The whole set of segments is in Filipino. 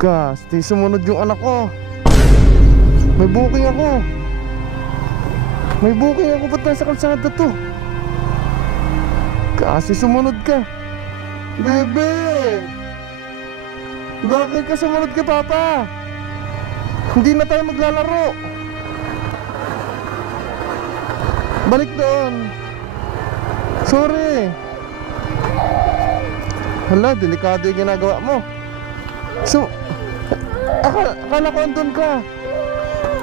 Gas, di sumunod yung anak ko. May booking ako. May booking ako, ba't nasa kalsada to? Kasi sumunod ka. Bebe! Bakit ka sumunod ka, Papa? Hindi na tayo maglalaro. Balik doon. Sorry. Hala, delikado yung ginagawa mo. So, akala ko andun ka.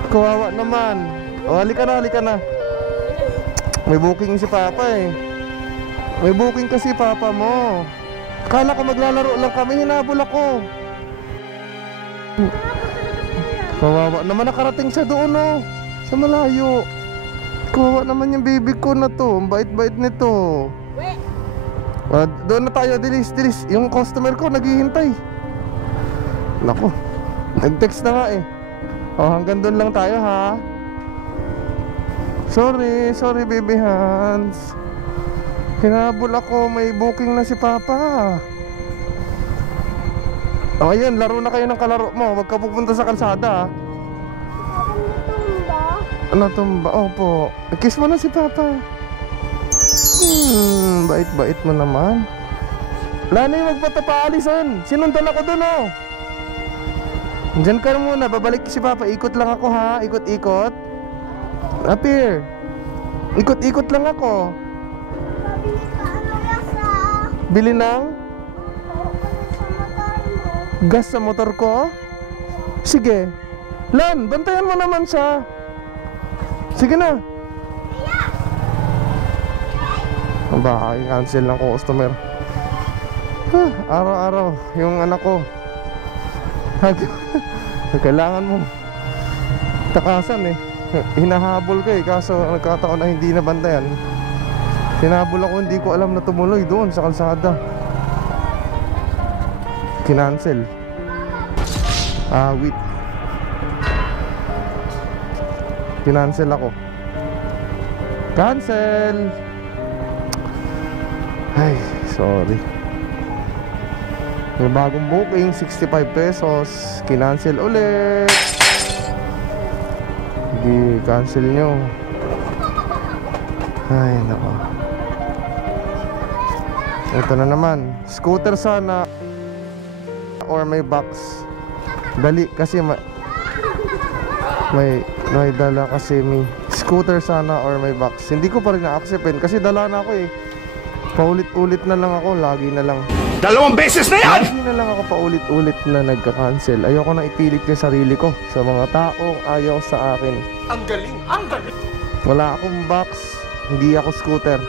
Kawawa naman. O, halika na, halika na. May booking si Papa eh. May booking kasi Papa mo. Akala ko maglalaro lang kami, hinabol ako. Kawawa naman, nakarating siya doon oh, sa malayo. Kawawa naman yung baby ko na to. Ang bait-bait nito. Doon na tayo, dilis, dilis. Yung customer ko naghihintay. Nako, nag-text na nga eh. Oh, hanggang doon lang tayo ha. Sorry, sorry baby Hans. Hinabol ako, may booking na si Papa. Oh, ayun, laro na kayo ng kalaro mo. Huwag ka pupunta sa kalsada ha. Ano tumba? Opo. Kiss mo na si Papa. Bait-bait mo naman. Lani, wag pa paalisan. Sinundan ako dun oh. Diyan ka muna, babalik si Papa. Ikot lang ako ha, ikot-ikot. Up here. Ikot-ikot lang ako. Bili ng gas sa motor ko? Sige. Lan, bantayan mo naman siya. Sige na. Baka i-cancel ng customer. Araw-araw yung anak ko. Kailangan mo takasan eh. Hinahabol ka eh, kaso nagkataon na hindi na bantayan. Hinahabol ako, hindi ko alam na tumuloy doon sa kalsada. Kinancel. Wait. Kinancel ako. Cancel. Ay, sorry. May bagong booking, 65 pesos. Kinancel ulit. Hindi, cancel nyo. Ay, nako. Ito na naman. Scooter sana or may box. Dali kasi may dala kasi may scooter sana or may box. Hindi ko pa rin na-acceptin kasi dala na ako eh. Paulit-ulit na lang ako, lagi na lang. 2 beses na yan! Lagi na lang ako paulit-ulit na nagka-cancel. Ayoko na ipilit yung sarili ko sa mga taong ayaw sa akin. Ang galing! Ang galing! Wala akong box, hindi ako scooter.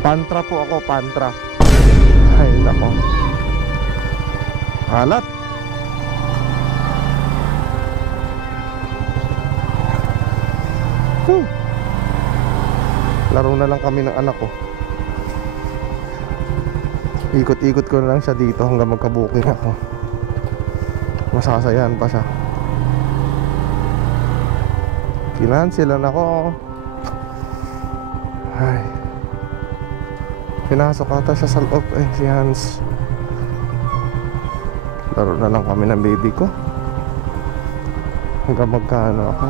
Pantra po ako, pantra. Ay, nako. Halat. Laro na lang kami ng anak ko. Ikot-ikot ko na lang siya dito hanggang magka-booking ako. Masasayahan pa siya. Kinansilan ako. Ay. Pinasok ata siya sa loob eh, si Hans. Laro na lang kami ng baby ko hanggang magkano ako.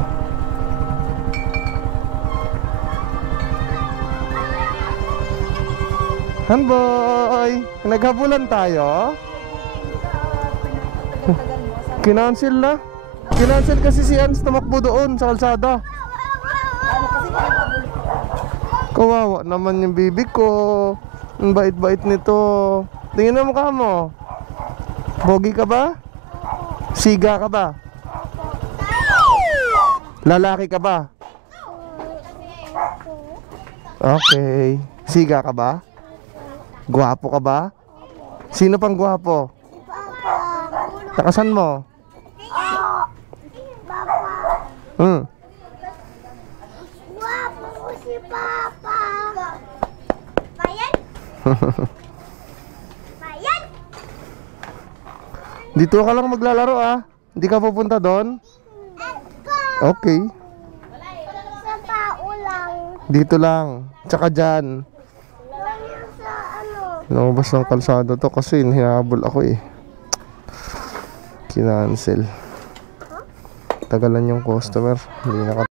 Hanboy! Naghabulan tayo? Kinancel na? Kinancel kasi si Hans, tumakbo doon sa kalsada. Kawawa naman yung baby ko. Ang bait-bait nito. Tingnan mo mukha mo. Pogi ka ba? Siga ka ba? Lalaki ka ba? Okay. Siga ka ba? Gwapo ka ba? Sino pang gwapo? Takasan mo. Gwapo ko si Papa. Bayan? Bayan? Dito ka lang maglalaro ah. Hindi ka pupunta doon? Okay. Sa tao lang. Dito lang. Tsaka dyan. Sa ano? Lumabas ng kalsada to kasi hinahabol ako eh. Kinancel. Tagalan yung customer. Hindi naka